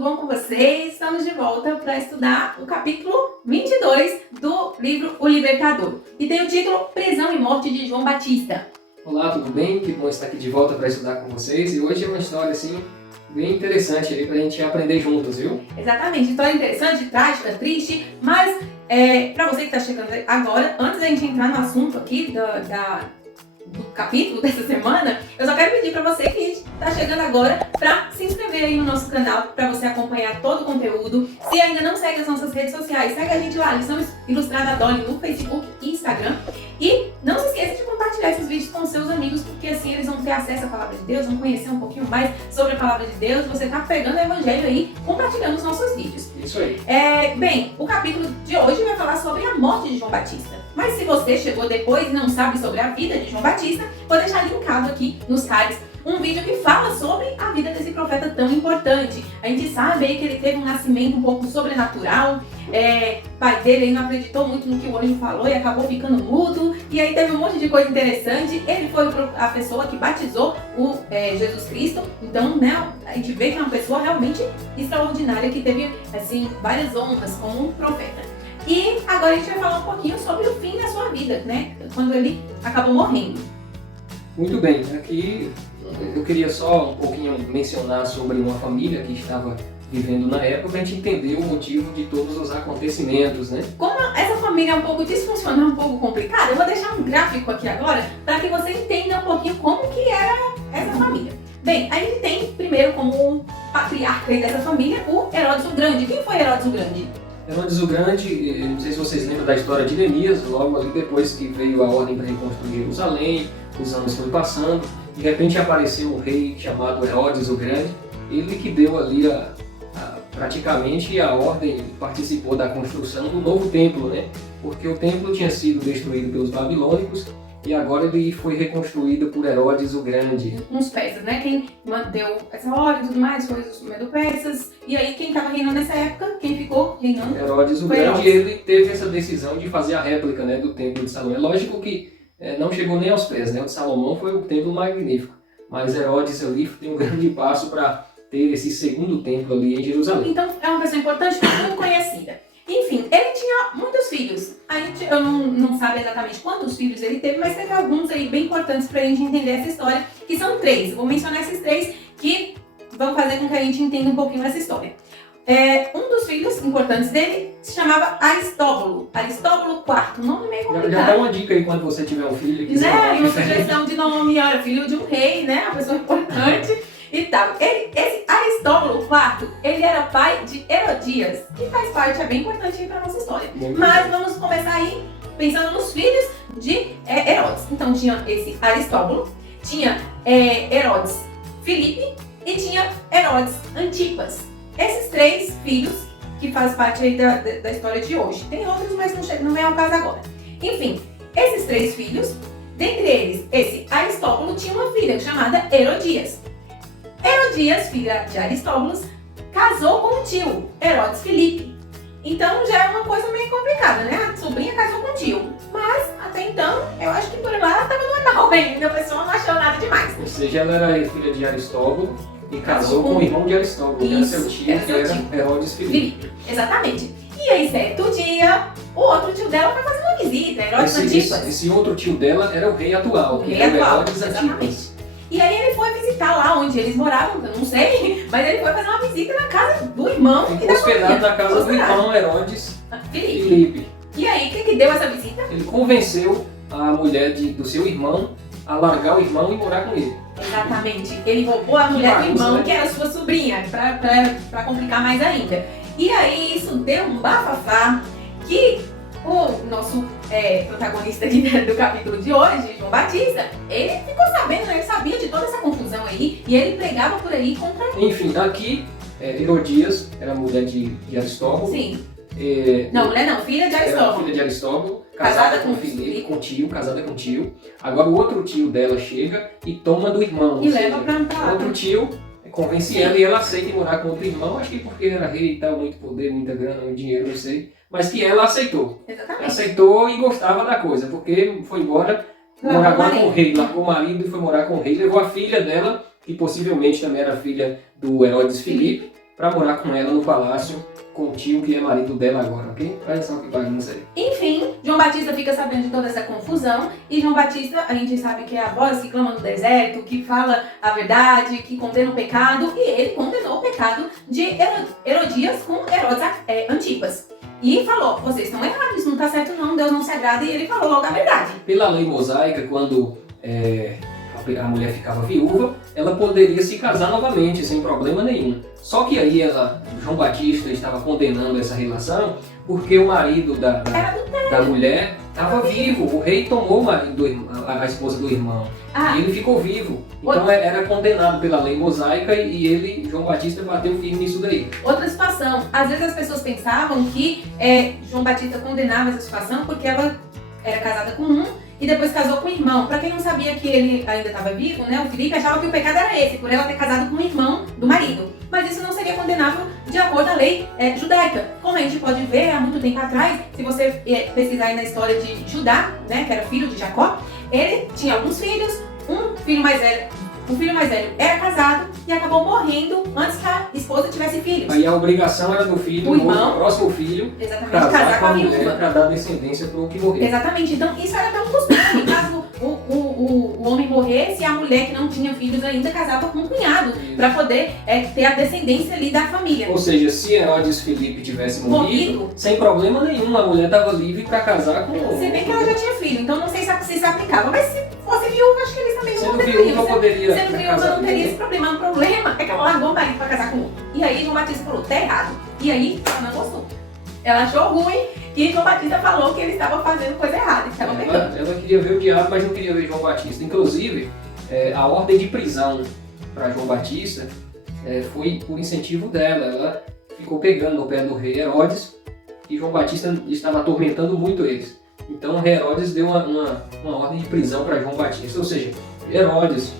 bom com vocês? Estamos de volta para estudar o capítulo 22 do livro O Libertador. E tem o título Prisão e Morte de João Batista. Olá, tudo bem? Que bom estar aqui de volta para estudar com vocês. E hoje é uma história assim bem interessante aí para a gente aprender juntos, viu? Exatamente, história interessante, trágica, triste, mas para você que está chegando agora, antes da gente entrar no assunto aqui do capítulo dessa semana, eu só quero pedir para você que está chegando agora para se inscrever aí no nosso canal, para você acompanhar todo o conteúdo. Se ainda não segue as nossas redes sociais, segue a gente lá, Lição Ilustrada Dolly no Facebook e Instagram. E não se esqueça de compartilhar esses vídeos com seus amigos, porque assim eles vão ter acesso à Palavra de Deus, vão conhecer um pouquinho mais sobre a Palavra de Deus. Você está pegando o Evangelho aí, compartilhando os nossos vídeos. Isso aí. Bem, o capítulo de hoje vai falar sobre a morte de João Batista. Mas se você chegou depois e não sabe sobre a vida de João Batista, vou deixar linkado aqui nos cards um vídeo que fala sobre a vida desse profeta tão importante. A gente sabe aí que ele teve um nascimento um pouco sobrenatural, o pai dele aí não acreditou muito no que o anjo falou e acabou ficando mudo, e aí teve um monte de coisa interessante. Ele foi a pessoa que batizou o Jesus Cristo, então né, a gente vê que é uma pessoa realmente extraordinária, que teve assim várias honras como um profeta. E agora a gente vai falar um pouquinho sobre o fim da sua vida, né, quando ele acabou morrendo. Muito bem, aqui eu queria só um pouquinho mencionar sobre uma família que estava vivendo na época, para a gente entender o motivo de todos os acontecimentos, né? Como essa família é um pouco disfuncional, um pouco complicada, eu vou deixar um gráfico aqui agora para que você entenda um pouquinho como que era essa família. Bem, a gente tem primeiro como patriarca dessa família o Herodes o Grande. Quem foi Herodes o Grande? Herodes o Grande, não sei se vocês lembram da história de Neemias, logo ali depois que veio a ordem para reconstruir Jerusalém, os anos foram passando, de repente apareceu um rei chamado Herodes o Grande, ele que deu ali praticamente a ordem, participou da construção do novo templo, né? Porque o templo tinha sido destruído pelos babilônicos e agora ele foi reconstruído por Herodes o Grande. Uns persas, né? Quem deu essa ordem e tudo mais foi os medo-persas. E aí quem estava reinando nessa época, quem ficou reinando? Herodes o Grande, ele teve essa decisão de fazer a réplica, né, do templo de Salomão. É lógico que não chegou nem aos pés, né? O de Salomão foi um templo magnífico, mas Herodes ali tem um grande passo para ter esse segundo templo ali em Jerusalém. Então é uma pessoa importante, muito conhecida. Enfim, ele tinha muitos filhos. Eu não sabe exatamente quantos filhos ele teve, mas teve alguns aí bem importantes pra gente entender essa história, que são 3. Eu vou mencionar esses 3 que vão fazer com que a gente entenda um pouquinho essa história. Um dos filhos importantes dele se chamava Aristóbulo. Aristóbulo IV, nome meio complicado. Já dá uma dica aí quando você tiver um filho. Que né? Uma sugestão de nome, olha, filho de um rei, né? Uma pessoa importante. E tal. Esse Aristóbulo IV, ele era pai de Herodias, que faz parte, é bem importante aí para nossa história. Mas vamos começar aí pensando nos filhos de Herodes. Então tinha esse Aristóbulo, tinha Herodes Filipe e tinha Herodes Antipas. Esses 3 filhos que fazem parte aí da história de hoje. Tem outros, mas não é o caso agora. Enfim, esses 3 filhos, dentre eles, esse Aristóbulo tinha uma filha chamada Herodias. Herodias, filha de Aristóbulo, casou com o tio, Herodes Filipe. Então já é uma coisa meio complicada, né? A sobrinha casou com o tio. Mas, até então, eu acho que por lá estava normal ainda, a pessoa não achou nada demais. Ou seja, ela era filha de Aristóbulo e casou com o irmão de Aristóbulo, que era seu tio, que era Herodes Filipe. Exatamente. E aí, certo dia, o outro tio dela foi fazer uma visita, Herodes Antipas. Esse outro tio dela era o rei atual, que era Herodes Antipas. E aí ele foi visitar lá onde eles moravam, eu não sei, mas ele foi fazer uma visita na casa do irmão e da hospedado na casa do irmão Herodes Filipe. E aí, o que deu essa visita? Ele convenceu a mulher do seu irmão a largar o irmão e morar com ele. Exatamente. Ele roubou a mulher do irmão, né? Que era sua sobrinha, pra complicar mais ainda. E aí isso deu um bafafá que o nosso protagonista do capítulo de hoje, João Batista, ele ficou sabendo, né? Ele sabia de toda essa confusão aí e ele pregava por aí contra... Enfim, aqui Herodias era mulher de Aristóbulo. Sim. Não, mulher não, filha de Aristóbulo. Era filha de Aristóbulo, casada com Filipe, casada com tio. Agora o outro tio dela chega e toma do irmão. E leva pra lá. Outro tio convence ela e ela aceita morar com outro irmão, acho que porque era rei e tal, muito poder, muita grana, muito dinheiro, não sei. Mas que ela aceitou. Exatamente. Aceitou e gostava da coisa, porque foi embora morar agora com o rei, largou o marido e foi morar com o rei, levou a filha dela, que possivelmente também era filha do Herodes Filipe, para morar com ela no palácio, com o tio que é marido dela agora, ok? Olha só que bagunça aí. Enfim, João Batista fica sabendo de toda essa confusão e João Batista, a gente sabe que é a voz que clama no deserto, que fala a verdade, que condena o pecado, e ele condenou o pecado de Herodias com Herodes Antipas. E falou, vocês estão errados, isso não está certo não, Deus não se agrada, e ele falou logo a verdade. Pela lei mosaica, quando a mulher ficava viúva, ela poderia se casar novamente, sem problema nenhum. Só que aí João Batista estava condenando essa relação porque o marido da mulher estava vivo. O rei tomou o marido a esposa do irmão. E ele ficou vivo. Então era condenado pela lei mosaica e João Batista, bateu firme nisso daí. Outra situação, às vezes as pessoas pensavam que João Batista condenava essa situação porque ela era casada com um e depois casou com o irmão. Pra quem não sabia que ele ainda estava vivo, né, o Filipe achava que o pecado era esse, por ela ter casado com o irmão do marido. Mas isso não seria condenável de acordo à lei judaica. Como a gente pode ver, há muito tempo atrás, se você pesquisar aí na história de Judá, né, que era filho de Jacó, ele tinha alguns filhos, o filho mais velho era casado e acabou morrendo antes que a esposa tivesse filhos. Aí a obrigação era do filho, o próximo filho, casar com a mulher para dar descendência para o que morreu. Exatamente, então isso era até um costume. Caso o homem morresse, a mulher que não tinha filhos ainda casava com o cunhado, para poder ter a descendência ali da família. Ou seja, se Herodes Filipe tivesse morrido, sem problema nenhum, a mulher estava livre para casar com o homem. Se bem que ela já tinha filho, então não sei se se aplicava, mas se fosse viúva, acho que eles também não poderiam. Sendo viúva não teria esse problema. O problema é que ela largou o marido para casar com o outro. E aí João Batista falou, tá errado. E aí ela não gostou. Ela achou ruim e João Batista falou que ele estava fazendo coisa errada, que estava pecando. Ela queria ver o diabo, mas não queria ver João Batista. Inclusive, a ordem de prisão para João Batista foi por incentivo dela. Ela ficou pegando no pé do rei Herodes e João Batista estava atormentando muito eles. Então Herodes deu uma ordem de prisão para João Batista. Ou seja, Herodes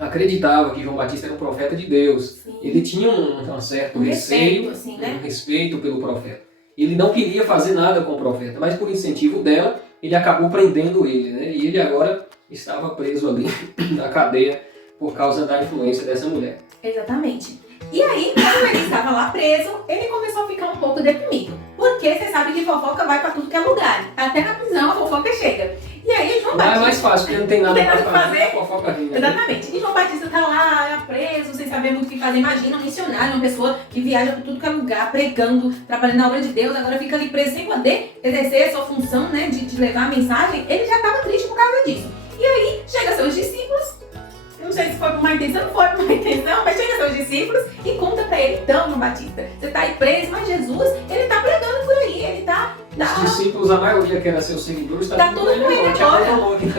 acreditava que João Batista era um profeta de Deus. Sim. Ele tinha um certo receio, assim, né? Um respeito pelo profeta. Ele não queria fazer nada com o profeta, mas por incentivo dela, ele acabou prendendo ele, né? E ele agora estava preso ali na cadeia por causa da influência dessa mulher. Exatamente. E aí, quando ele estava lá preso, ele começou a ficar um pouco deprimido. Porque você sabe que fofoca vai pra tudo que é lugar. Até na prisão a fofoca chega. E aí João Batista... Lá é mais fácil, porque não tem nada pra fazer. Fofoca rindo. Exatamente. E João Batista tá lá preso, sem saber muito o que fazer. Imagina um missionário, uma pessoa que viaja por tudo que é lugar, pregando, trabalhando na obra de Deus, agora fica ali preso sem poder exercer a sua função, né, de levar a mensagem. Ele já estava triste por causa disso. E aí, chega seus discípulos, eu não sei se foi por uma intenção, não foi por uma intenção, mas chega seus discípulos e conta pra ele, então, João Batista, você tá aí preso, mas Jesus, ele tá pregando por aí, ele tá... Os discípulos, a maioria que era seus seguidores, tá tudo com ele agora.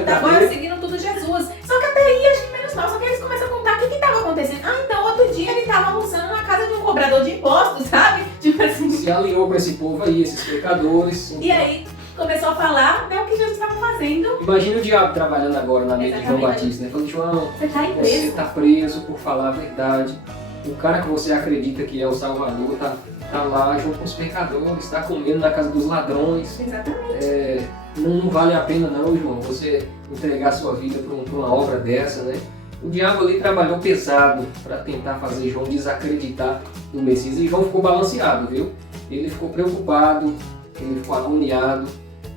Tá agora seguindo tudo Jesus. Só que até aí, acho que menos mal, só que eles começam a contar o que tava acontecendo. Então, outro dia ele tava almoçando na casa de um cobrador de impostos, sabe? Tipo assim. Se alinhou pra esse povo aí, esses pecadores. E aí, começou a falar, né, o que Jesus estava fazendo. Imagina o diabo trabalhando agora na mente de João Batista, né? Falando, João, você tá preso por falar a verdade. O cara que você acredita que é o Salvador tá lá junto com os pecadores, está comendo na casa dos ladrões. Exatamente. Não vale a pena não, João, você entregar sua vida para uma obra dessa, né? O diabo ali trabalhou pesado para tentar fazer João desacreditar no Messias e João ficou balanceado, viu? Ele ficou preocupado, ele ficou agoniado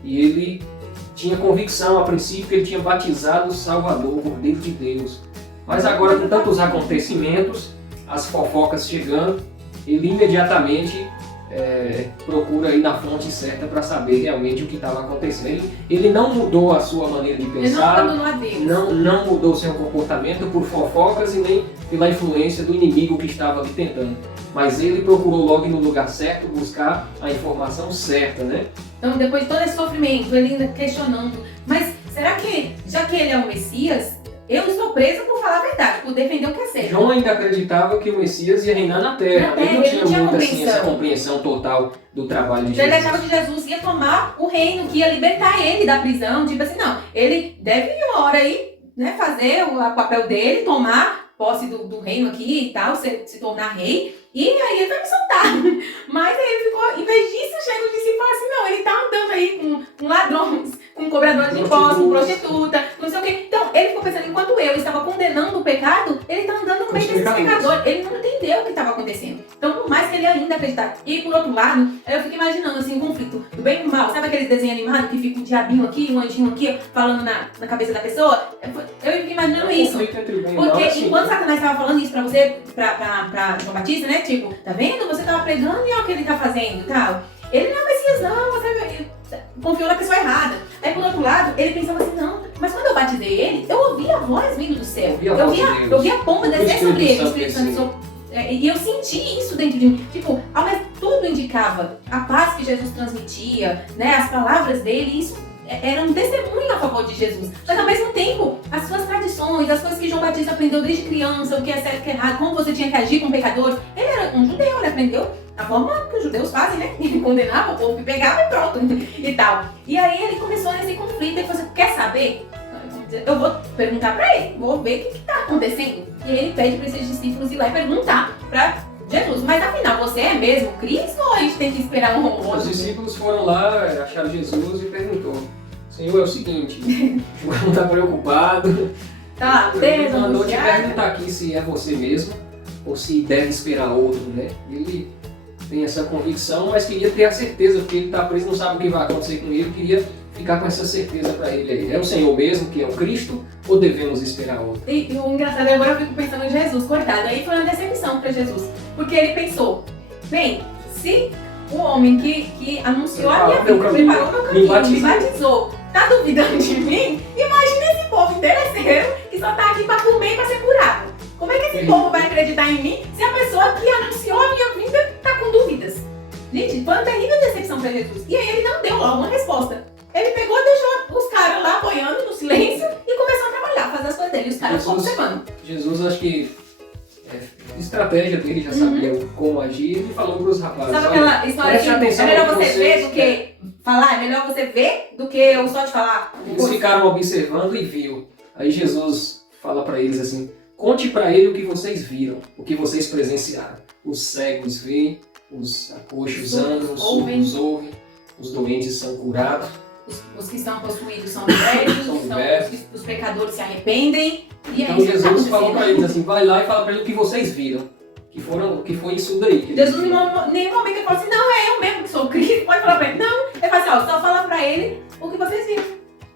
e ele tinha convicção a princípio que ele tinha batizado o Salvador, o Cordeiro de Deus. Mas agora, com tantos acontecimentos, as fofocas chegando, ele imediatamente procura ir na fonte certa para saber realmente o que estava acontecendo. Ele não mudou a sua maneira de pensar, não mudou seu comportamento por fofocas e nem pela influência do inimigo que estava ali tentando. Mas ele procurou logo ir no lugar certo, buscar a informação certa, né? Então, depois de todo esse sofrimento, ele ainda questionando, mas será que, já que ele é o Messias, eu estou preso por falar a verdade, por defender o que é certo? João ainda acreditava que o Messias ia reinar na Terra. Ele não tinha muito assim, essa compreensão total do trabalho de Jesus. Ele achava que Jesus ia tomar o reino, que ia libertar ele da prisão. Tipo assim, não, ele deve vir uma hora aí, né, fazer o papel dele, tomar posse do reino aqui e tal, se tornar rei. E aí ele vai me soltar. Mas aí ele ficou, em vez disso, chega o discípulo e fala assim, não, ele tá andando aí com ladrões, com cobradores de impostos, com prostituta, não sei o quê. Então, ele ficou pensando, enquanto eu estava condenando o pecado, ele está andando no meio desses pecadores. Ele não entendeu o que estava acontecendo. Então, por mais que ele ainda acreditasse. E por outro lado, eu fico imaginando assim, um conflito do bem e do mal. Sabe aqueles desenhos animados que fica um diabinho aqui, um anjinho aqui, ó, falando na cabeça da pessoa? Eu fico imaginando isso. Porque enquanto Satanás estava falando isso pra você, pra João Batista, né? Tipo, tá vendo? Você tava pregando e olha o que ele tá fazendo e tal. Ele não é Messias, não. Você confiou na pessoa errada. Aí, por outro lado, ele pensava assim, não, mas quando eu batizei ele, eu ouvi a voz vindo do céu. Eu vi a pomba descer sobre ele, o Espírito Santo. E eu senti isso dentro de mim. Tipo, mas tudo indicava a paz que Jesus transmitia, né? As palavras dele, isso era um testemunho a favor de Jesus. Mas ao mesmo tempo, as suas tradições, as coisas que João Batista aprendeu desde criança, o que é certo e o que é errado, como você tinha que agir com pecadores. Ele era um judeu, ele aprendeu a forma que os judeus fazem, né? Ele condenava o povo que pegava e pronto, e tal. E aí ele começou nesse conflito, ele falou assim, quer saber? Eu vou perguntar pra ele, vou ver o que tá acontecendo. E ele pede para esses discípulos ir lá e perguntar pra Jesus, mas afinal, você é mesmo Cristo ou a gente tem que esperar um outro? Os discípulos foram lá, acharam Jesus e perguntou, Senhor, é o seguinte, João tá preocupado, tá preso, mandou te perguntar aqui se é você mesmo ou se deve esperar outro, né? Ele tem essa convicção, mas queria ter a certeza, porque ele tá preso, não sabe o que vai acontecer com ele, queria ficar com essa certeza para ele aí. É o Senhor mesmo que é o Cristo ou devemos esperar outro? E o engraçado é agora eu fico pensando em Jesus, coitado. Aí foi uma decepção para Jesus, porque ele pensou, bem, se o homem que anunciou a minha vida, preparou meu caminho, me batizou, tá duvidando de mim, imagina esse povo interesseiro que só tá aqui para comer e para ser curado. Como é que esse povo vai acreditar em mim se a pessoa que anunciou a minha vida tá com dúvidas? Gente, foi uma terrível decepção para Jesus. E aí ele não deu logo uma resposta. Ele pegou e deixou os caras lá apoiando no silêncio e começou a trabalhar, fazer as coisas dele. E os caras ficam observando. Jesus, acho que estratégia dele, já sabia como agir e falou para os rapazes. Sabe aquela história que é melhor você ver do que falar? É melhor você ver do que eu só te falar? Eles ficaram observando e viu. Aí Jesus fala para eles assim, conte para ele o que vocês viram, o que vocês presenciaram. Os cegos veem, os coxos andam, os surdos ouvem, os doentes são curados. Os que estão possuídos são libertos, os pecadores se arrependem. E então Jesus falou para eles assim, vai lá e fala para eles o que vocês viram. Que foi isso daí. Jesus em nenhum momento ele falou assim, não, é eu mesmo que sou Cristo, pode falar para ele. Não, ele fala assim, ó, só fala para ele o que vocês viram.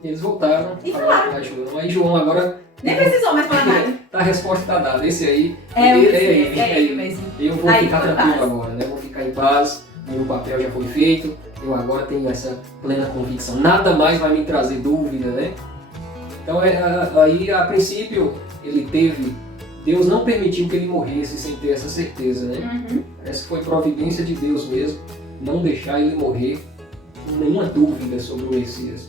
Eles voltaram e falaram. Para João. Aí João agora... Nem precisou mais falar nada. A resposta está dada. Esse aí é ele mesmo. Eu vou ficar tranquilo agora, né? Vou ficar em paz, meu papel já foi feito. Eu agora tenho essa plena convicção. Nada mais vai me trazer dúvida, né? Então, aí, a princípio, ele teve... Deus não permitiu que ele morresse sem ter essa certeza, né? Parece que foi providência de Deus mesmo, não deixar ele morrer com nenhuma dúvida sobre o Messias.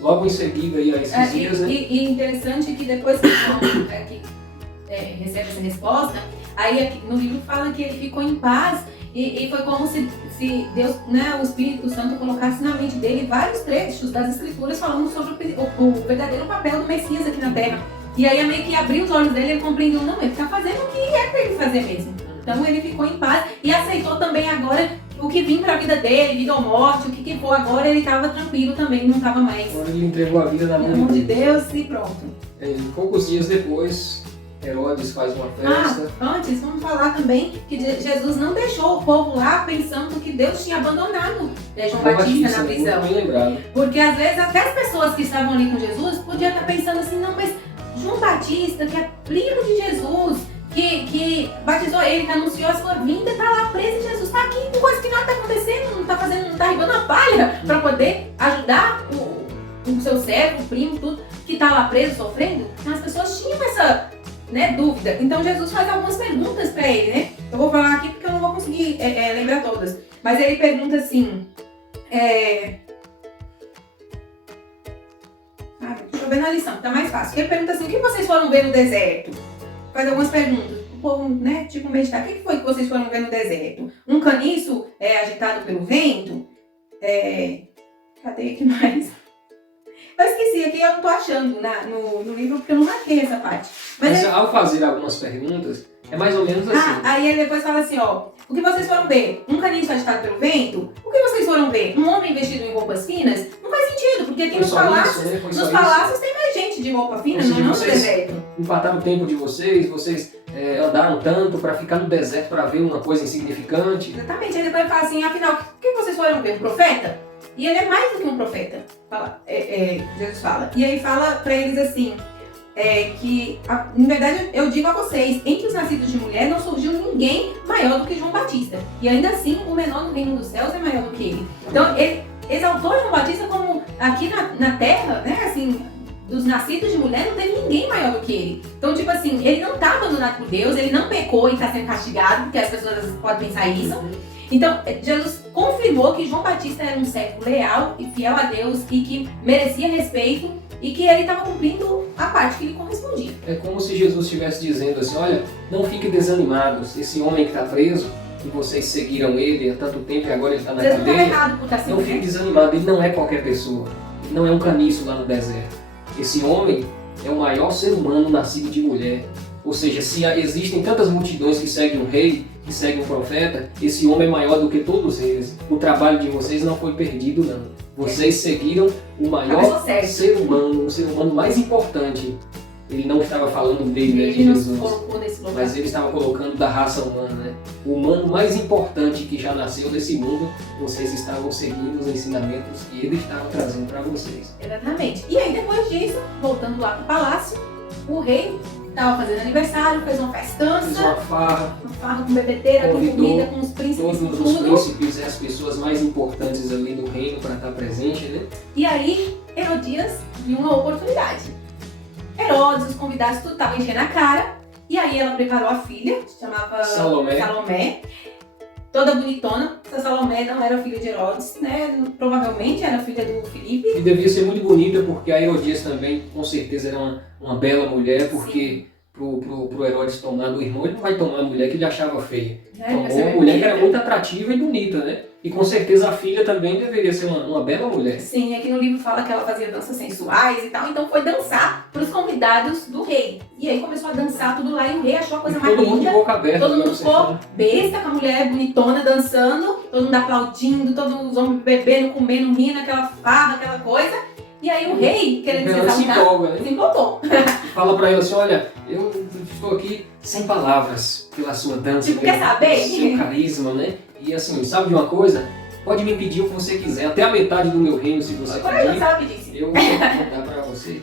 Logo em seguida, aí, a esses dias, né? E interessante que depois que João recebe essa resposta, aí aqui, no livro fala que ele ficou em paz e foi como se Deus, né, o Espírito Santo colocasse na mente dele vários trechos das Escrituras falando sobre o verdadeiro papel do Messias aqui na Terra. E aí meio que abriu os olhos dele e ele compreendeu, não, ele está fazendo o que é para ele fazer mesmo. Então ele ficou em paz e aceitou também agora o que vinha para a vida dele, vida ou morte, o que for agora, ele estava tranquilo também, não estava mais. Agora ele entregou a vida na mão de Deus e pronto. Poucos dias depois, Herodes faz uma festa. Antes, vamos falar também que Jesus não deixou o povo lá pensando que Deus tinha abandonado João Batista na prisão. Bem lembrado. Porque às vezes até as pessoas que estavam ali com Jesus podiam estar pensando assim, não, mas João Batista, que é primo de Jesus, que batizou ele, que anunciou a sua vinda, está lá preso, Jesus está aqui com coisa que nada está acontecendo, não está arribando a palha para poder ajudar o seu servo, o primo, tudo, que está lá preso, sofrendo. Então as pessoas tinham essa dúvida. Então Jesus faz algumas perguntas para ele, né? Eu vou falar aqui porque eu não vou conseguir lembrar todas. Mas ele pergunta assim, deixa eu ver na lição, tá mais fácil. Ele pergunta assim, o que vocês foram ver no deserto? Faz algumas perguntas. O povo, né, tipo meditar, o que foi que vocês foram ver no deserto? Um caniço agitado pelo vento? Cadê aqui mais? Eu esqueci, aqui eu não tô achando no livro porque eu não marquei essa parte. Mas ao fazer algumas perguntas, é mais ou menos assim. Aí ele depois fala assim, ó, o que vocês foram ver? Um caniço agitado pelo vento? O que vocês foram ver? Um homem vestido em roupas finas? Não faz sentido, porque aqui nos palácios tem mais gente gente de roupa fina, Ou seja, não no vocês deserto. empataram o tempo de vocês andaram tanto para ficar no deserto para ver uma coisa insignificante. Exatamente. Aí depois ele fala assim, afinal, o que vocês foram ver? Um profeta? E ele é mais do que um profeta, Jesus fala. E aí fala para eles assim, na verdade eu digo a vocês, entre os nascidos de mulher não surgiu ninguém maior do que João Batista. E ainda assim, o menor no reino dos céus é maior do que ele. Então, ele exaltou João Batista como aqui na terra, né, assim, dos nascidos de mulher não teve ninguém maior do que ele. Então, tipo assim, ele não está abandonado por Deus, ele não pecou e está sendo castigado, porque as pessoas às vezes podem pensar isso. Então, Jesus confirmou que João Batista era um servo leal e fiel a Deus e que merecia respeito e que ele estava cumprindo a parte que lhe correspondia. É como se Jesus estivesse dizendo assim, olha, não fiquem desanimados, esse homem que está preso, que vocês seguiram ele há tanto tempo e agora ele está na Jesus não estava cadeia, errado por estar sendo não fique desanimado, ele não é qualquer pessoa, ele não é um caniço lá no deserto. Esse homem é o maior ser humano nascido de mulher. Ou seja, se existem tantas multidões que seguem um rei, que seguem um profeta, esse homem é maior do que todos eles. O trabalho de vocês não foi perdido, não. Vocês seguiram o maior ser humano, o ser humano mais importante. Ele não estava falando dele, né, de Jesus, mas ele estava colocando da raça humana, né? O humano mais importante que já nasceu desse mundo, vocês estavam seguindo os ensinamentos que ele estava trazendo para vocês. Exatamente. E aí depois disso, voltando lá pro palácio, o rei estava fazendo aniversário, fez uma festança, Fez uma farra com bebedeira, com comida, com os príncipes, todos os príncipes e as pessoas mais importantes ali do reino para estar presente, né? E aí Herodias viu uma oportunidade. Herodes, os convidados, tudo estava enchendo a cara. E aí ela preparou a filha, se chamava Salomé, toda bonitona. Essa Salomé não era filha de Herodes, né? Provavelmente era filha do Filipe. E devia ser muito bonita, porque a Herodias também, com certeza, era uma bela mulher, porque pro Herodes tomar do irmão, ele não vai tomar a mulher que ele achava feia. Tomou uma mulher que era muito atrativa e bonita, né? E com certeza a filha também deveria ser uma bela mulher. Sim, aqui no livro fala que ela fazia danças sensuais e tal, então foi dançar para os convidados do rei. E aí começou a dançar tudo lá e o rei achou a coisa mais linda. Todo mundo de boca aberta. Todo mundo ficou besta com a mulher bonitona dançando, todo mundo aplaudindo, todos os homens bebendo, comendo, rindo, aquela farra, aquela coisa. E aí o rei, querendo se exaltar, se empolgou. Fala pra ela assim, olha, eu estou aqui sem palavras pela sua dança, tipo, quer saber? Seu carisma, né? E assim, sabe de uma coisa? Pode me pedir o que você quiser, até a metade do meu reino, se você pedir, eu vou dar pra você.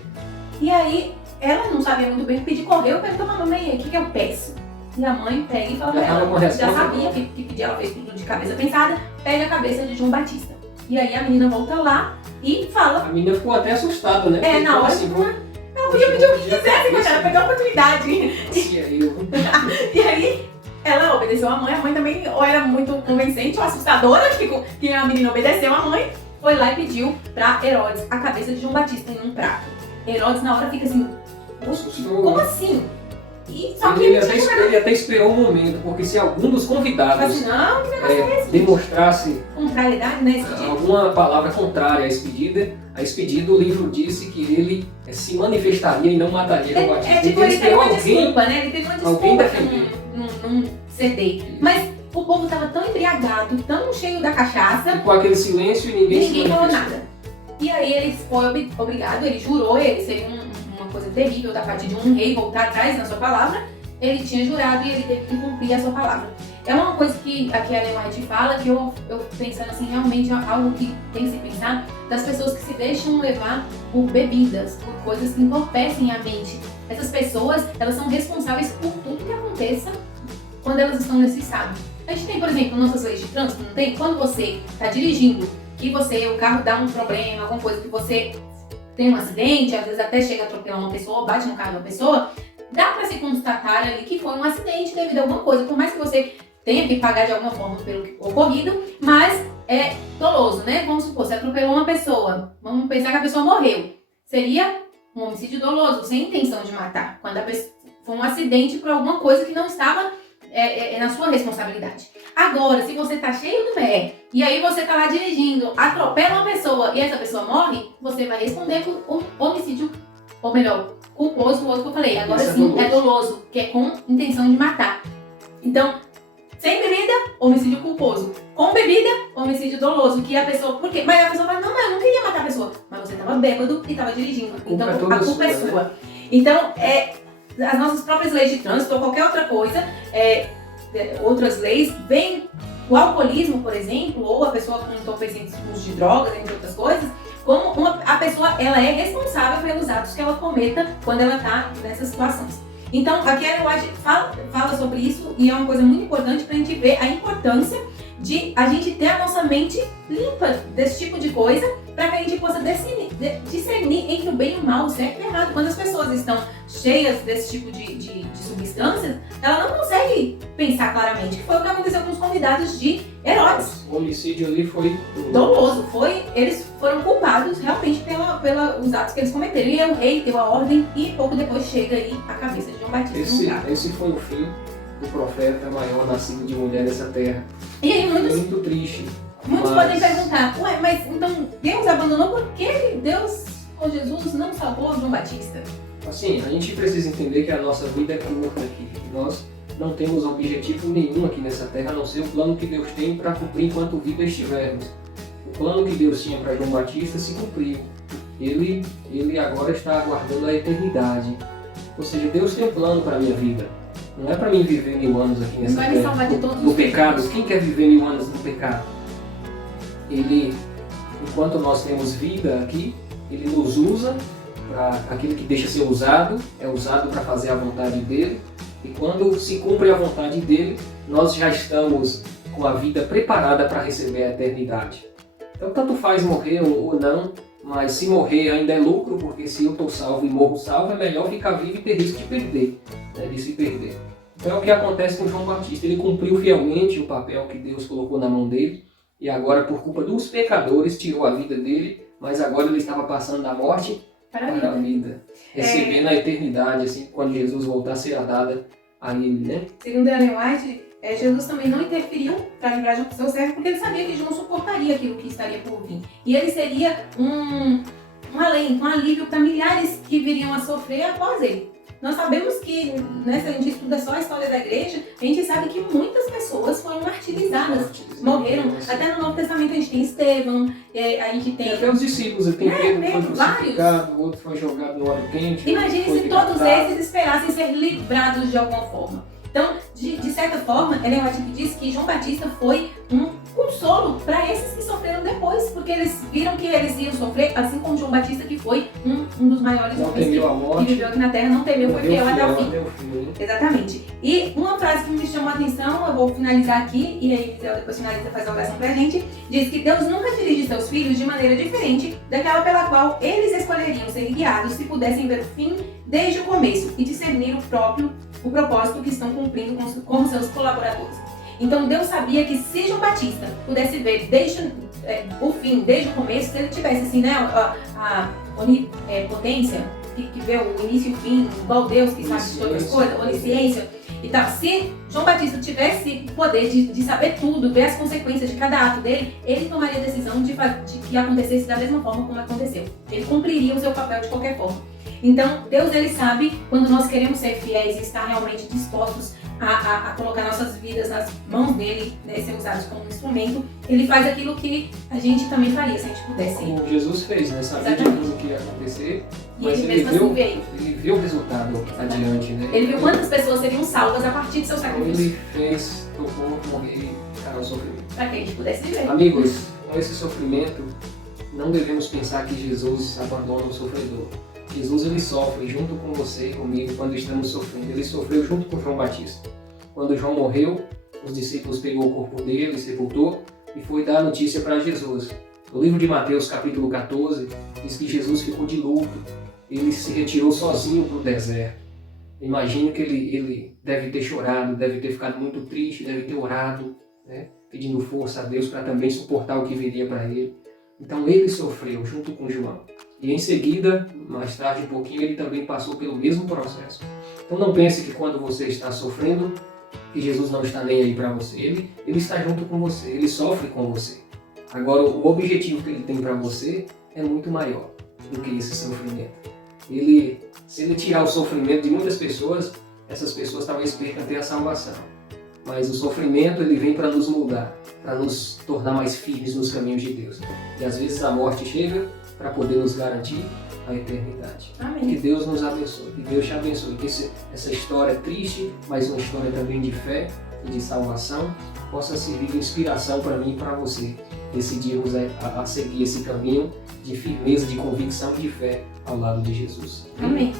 E aí, ela não sabia muito bem o que pedir, correu e perguntou pra mamãe, o que eu peço? E a mãe pega e fala pra ela, já sabia que pedir, ela fez tudo de cabeça pensada, pega a cabeça de João Batista. E aí a menina volta lá e fala. A menina ficou até assustada, né? Porque na hora assim, ela podia pedir o que quisesse, mas ela pegou a oportunidade. E aí ela obedeceu a mãe também ou era muito convincente ou assustadora, que a menina obedeceu a mãe, foi lá e pediu pra Herodes a cabeça de João Batista em um prato. Herodes na hora fica assim, como assim? Só que ele até esperou um momento, porque se algum dos convidados assim, não, que negócio é esse? Demonstrasse contrariedade, né, alguma palavra contrária a esse pedido, o livro disse que ele se manifestaria e não mataria João Batista. Ele teve uma desculpa, né? Ele teve uma desculpa pra não ceder. Mas o povo estava tão embriagado, tão cheio da cachaça. Ficou aquele silêncio e ninguém falou nada. E aí ele foi obrigado, ele jurou, ele seria uma coisa terrível da parte de um rei voltar atrás na sua palavra. Ele tinha jurado e ele teve que cumprir a sua palavra. É uma coisa que aqui a Ellen White fala, que eu pensando assim, realmente é algo que tem que se pensar, das pessoas que se deixam levar por bebidas, por coisas que entorpecem a mente. Essas pessoas, elas são responsáveis por tudo que aconteça quando elas estão nesse estado. A gente tem, por exemplo, nossas leis de trânsito, não tem? Quando você está dirigindo, que o carro dá um problema, alguma coisa, que você tem um acidente, às vezes até chega a atropelar uma pessoa, bate no carro de uma pessoa, dá para se constatar ali que foi um acidente devido a alguma coisa, por mais que você tenha que pagar de alguma forma pelo ocorrido, mas é doloso, né? Vamos supor, você atropelou uma pessoa, vamos pensar que a pessoa morreu. Seria um homicídio doloso, sem intenção de matar, quando a pessoa foi um acidente por alguma coisa que não estava na sua responsabilidade. Agora, se você tá cheio do mé, e aí você tá lá dirigindo, atropela uma pessoa e essa pessoa morre, você vai responder por homicídio, ou melhor, culposo, o outro que eu falei. Agora sim, é doloso, que é com intenção de matar. Então, sem bebida, homicídio culposo. Com bebida, homicídio doloso, que a pessoa... Por quê? Mas a pessoa fala, não, mas eu não queria matar a pessoa. Mas você estava bêbado e estava dirigindo. Então, a culpa é sua. Né? Então, as nossas próprias leis de trânsito ou qualquer outra coisa, outras leis, vêm o alcoolismo, por exemplo, ou a pessoa com entorpecentes de drogas, entre outras coisas, como a pessoa ela é responsável pelos atos que ela cometa quando ela está nessas situações. Então, aqui a Ellen White fala sobre isso e é uma coisa muito importante para a gente ver a importância de a gente ter a nossa mente limpa desse tipo de coisa para que a gente possa discernir entre o bem e o mal, o certo e o errado. Quando as pessoas estão cheias desse tipo de substâncias, ela não consegue pensar claramente, que foi o que aconteceu com os convidados de Herodes. O homicídio ali foi doloso. Eles foram culpados realmente pelos atos que eles cometeram. E o rei deu a ordem e pouco depois chega aí a cabeça de João Batista. Esse foi o fim do profeta maior nascido de mulher nessa terra. E aí muito triste. Muitos podem perguntar, ué, mas então Deus abandonou, por que Deus com Jesus não salvou João Batista? Assim, a gente precisa entender que a nossa vida é curta aqui. Nós não temos objetivo nenhum aqui nessa terra, a não ser o plano que Deus tem para cumprir enquanto vida estivermos. O plano que Deus tinha para João Batista se cumpriu. Ele agora está aguardando a eternidade. Ou seja, Deus tem um plano para a minha vida. Não é para mim viver 1000 anos aqui nessa terra. Vai me salvar de todos no pecado. Quem quer viver 1000 anos no pecado? Enquanto nós temos vida aqui, Ele nos usa para aquilo que deixa ser usado, é usado para fazer a vontade dEle. E quando se cumpre a vontade dEle, nós já estamos com a vida preparada para receber a eternidade. Então, tanto faz morrer ou não, mas se morrer ainda é lucro, porque se eu estou salvo e morro salvo, é melhor ficar vivo e ter risco de perder, né, de se perder. Então é o que acontece com João Batista. Ele cumpriu fielmente o papel que Deus colocou na mão dele, e agora, por culpa dos pecadores, tirou a vida dele, mas agora ele estava passando da morte para a vida, recebendo a eternidade, assim, quando Jesus voltar, será dada a ele, né? Segundo Ellen White, Jesus também não interferiu para livrar João do seu servo, porque ele sabia que João suportaria aquilo que estaria por vir. E ele seria um alívio para milhares que viriam a sofrer após ele. Nós sabemos que, né, se a gente estuda só a história da igreja, a gente sabe que muitas pessoas foram martirizadas, morreram. Até no Novo Testamento a gente tem Estevão, a gente tem... Até os discípulos, tem Pedro que foi crucificado, o outro foi jogado no óleo quente. Imagine se todos esses esperassem ser livrados de alguma forma. Então, de certa forma, Ellen White diz que João Batista foi um consolo para esses que sofreram depois, porque eles viram que eles iam sofrer, assim como João Batista, que foi um dos maiores homens que viveu aqui na Terra, não temeu, foi fiel até o fim. Exatamente. E uma frase que me chamou a atenção, eu vou finalizar aqui, e aí depois finaliza, faz a oração pra gente, diz que Deus nunca dirige seus filhos de maneira diferente daquela pela qual eles escolheriam ser guiados se pudessem ver o fim desde o começo e discernir o propósito que estão cumprindo como seus colaboradores. Então Deus sabia que se João Batista pudesse ver desde o fim, desde o começo, se ele tivesse assim, né, a onipotência, que vê o início e o fim, igual Deus que sabe de todas as coisas, onisciência e tal, se João Batista tivesse o poder de saber tudo, ver as consequências de cada ato dele, ele tomaria a decisão de que acontecesse da mesma forma como aconteceu. Ele cumpriria o seu papel de qualquer forma. Então, Deus ele sabe quando nós queremos ser fiéis e estar realmente dispostos a colocar nossas vidas nas mãos dele, né, ser usados como um instrumento, ele faz aquilo que a gente também faria se a gente pudesse. Como Jesus fez, né? Sabia de tudo que ia acontecer, mas ele mesmo assim veio. Ele viu o resultado adiante, né? Ele viu quantas pessoas seriam salvas a partir de seu sacrifício. Ele fez, tocou, morrer e ficar o sofrimento. Para que a gente pudesse viver. Amigos, com esse sofrimento, não devemos pensar que Jesus abandona o sofredor. Jesus ele sofre junto com você e comigo quando estamos sofrendo. Ele sofreu junto com João Batista. Quando João morreu, os discípulos pegou o corpo dele, sepultou e foi dar a notícia para Jesus. No livro de Mateus, capítulo 14, diz que Jesus ficou de luto. Ele se retirou sozinho para o deserto. Imagino que ele deve ter chorado, deve ter ficado muito triste, deve ter orado, né, pedindo força a Deus para também suportar o que viria para ele. Então ele sofreu junto com João. E em seguida, mais tarde um pouquinho, ele também passou pelo mesmo processo. Então não pense que quando você está sofrendo, que Jesus não está nem aí para você. Ele está junto com você, ele sofre com você. Agora, o objetivo que ele tem para você é muito maior do que esse sofrimento. Se ele tirar o sofrimento de muitas pessoas, essas pessoas talvez percam até a salvação. Mas o sofrimento ele vem para nos moldar, para nos tornar mais firmes nos caminhos de Deus. E às vezes a morte chega para poder nos garantir a eternidade. Amém. Que Deus nos abençoe, que Deus te abençoe, que essa história triste, mas uma história também de fé e de salvação, possa servir de inspiração para mim e para você decidirmos a seguir esse caminho de firmeza, de convicção e de fé ao lado de Jesus. Amém.